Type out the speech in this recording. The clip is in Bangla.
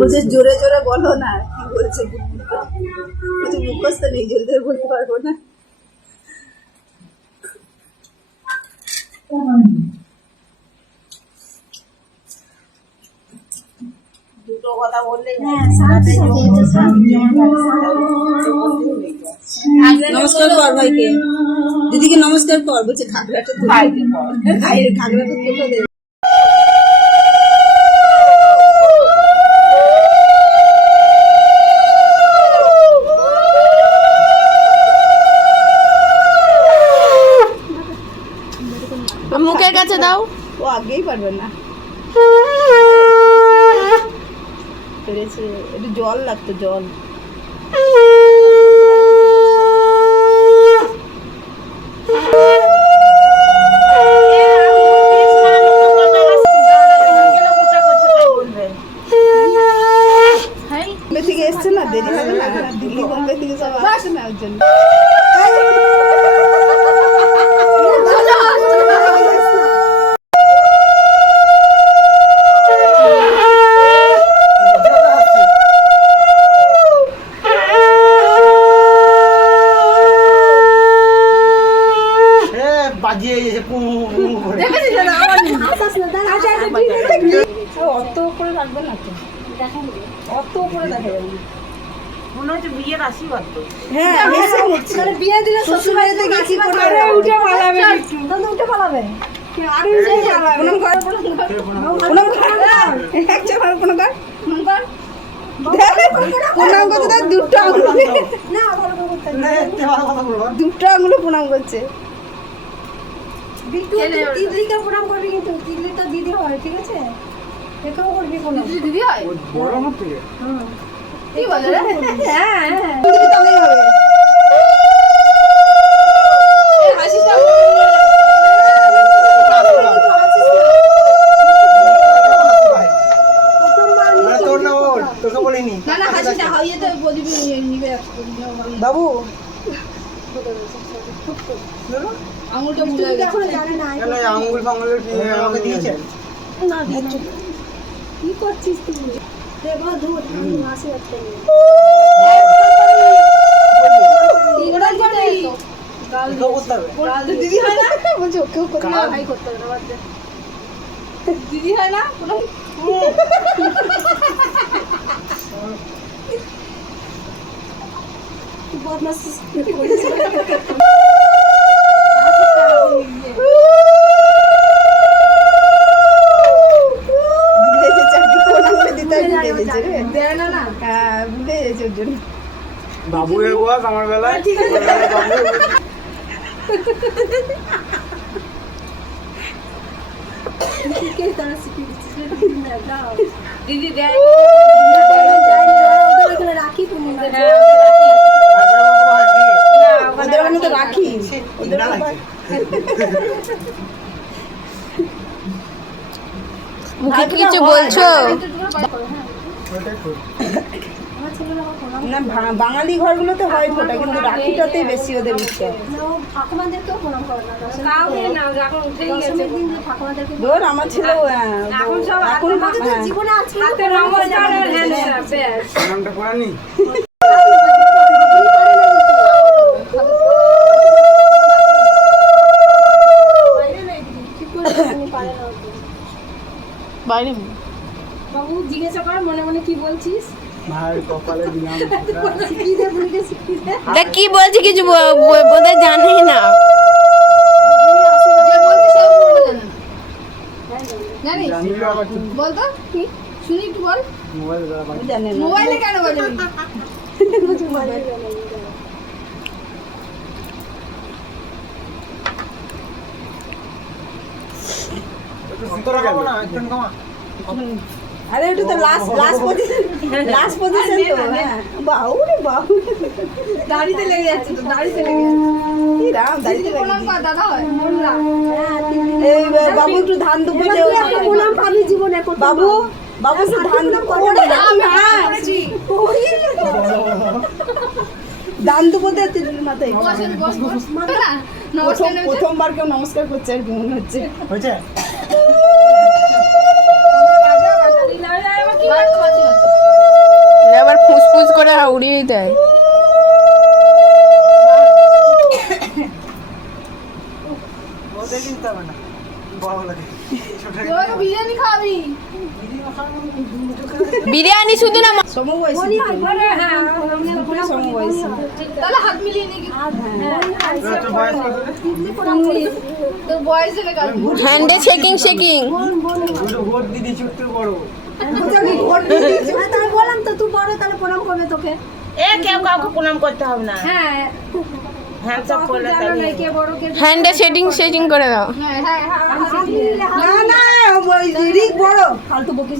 বলছে জোরে জোরে বলো না, কি বলছে মুখস্থ নেই, জোরে জোরে বলতে পারবো না। দুটো কথা বললে নমস্কার কর ভাইকে, দিদিকে নমস্কার কর। বলছে ঘাগরাটা ঘাগরাটা তুলে দেবে। মুখের কাছে দাও। ও আগেই পারবে না, পেরেছে। একটু জল লাগতো, জল। থেকে এসছে না, দেরি হবে না, দিল্লি বোম্বে থেকে সব আসছে না ওর জন্য। অত করে রাখবে না তো, অত করে দেখা যাবে না। মনে হচ্ছে বিয়ের আশীর্বাদ তো। হ্যাঁ, বিয়ে দিলে শ্বশুর বাড়িতে গিয়ে কি করবে? উঠে পালাবে, উঠে পালাবে। দুটো আঙুলে প্রণাম করছে। দিদিকে প্রণাম করবি, কিন্তু দিদি তো দিদি হয়, ঠিক আছে? এটাও করবি, দিদি হয় বড় আমার থেকে। কি বলে রে? হ্যাঁ হ্যাঁ, বাবু আঙুলটা আঙুল ফাঙুল আমাকে দিয়েছে না, দিয়েছে। কি করছিস তুই? দিদি হয় না, বলছে ওকেও করতে হবে, ভাই করতে হবে না, দিদি হয় না বদমাশি বাবু এর বয়স আমার বেলায় দিদি রাখি, তুমি তো রাখি মুখে কিছু বলছো না? বাঙালি ঘরগুলোতে হয় ফোটা, কিন্তু রাখিটাতে বেশি ওদের বিশ্বাস। আমার ছেলেও বাইরে বাবু জিজ্ঞাসা কর মনে মনে কি বলছিস। ভাই কপালে দিলাম দেখ কি বলছি, কিছু বোধহয় জানে না। বল তো কি শুনি, একটু বল। মোবাইলে কেন বলবি? আরে ওটা তো লাস্ট পজিশন তো হ্যাঁ বাউ রে বাউ দাড়িতে লেগে যাচ্ছে তো দাড়িতে লেগে যাচ্ছে কি রাম দাড়িতে লেগে যাচ্ছে দাদা হয় বললাম এই বাবু একটু ধান দুপুর দেও বললাম আমি জীবনে বাবু একটু ধান দুপুর করে দান দুপুর দে তিন মাথায় প্রথমবার কেউ নমস্কার করছে আর কি মনে হচ্ছে হয়েছে আবার ফুসফুস করে উড়িয়ে দেয়। বিরিয়ানি শুধু না সমবয়সী তাহলে হাত মিলিয়ে নিয়ে তো বয়স হলে গেল হ্যান্ডে শেকিং তাই বললাম তো তুই বড় তাহলে প্রণাম করবে তোকে কেউ কাউকে প্রণাম করতে হবে না হ্যাঁ হ্যান্ডসাপ করলে কে বড় কে হ্যান্ডে শেকিং করে দাও। হ্যাঁ হ্যাঁ না না ওই রিক বড় ফালতু বকিস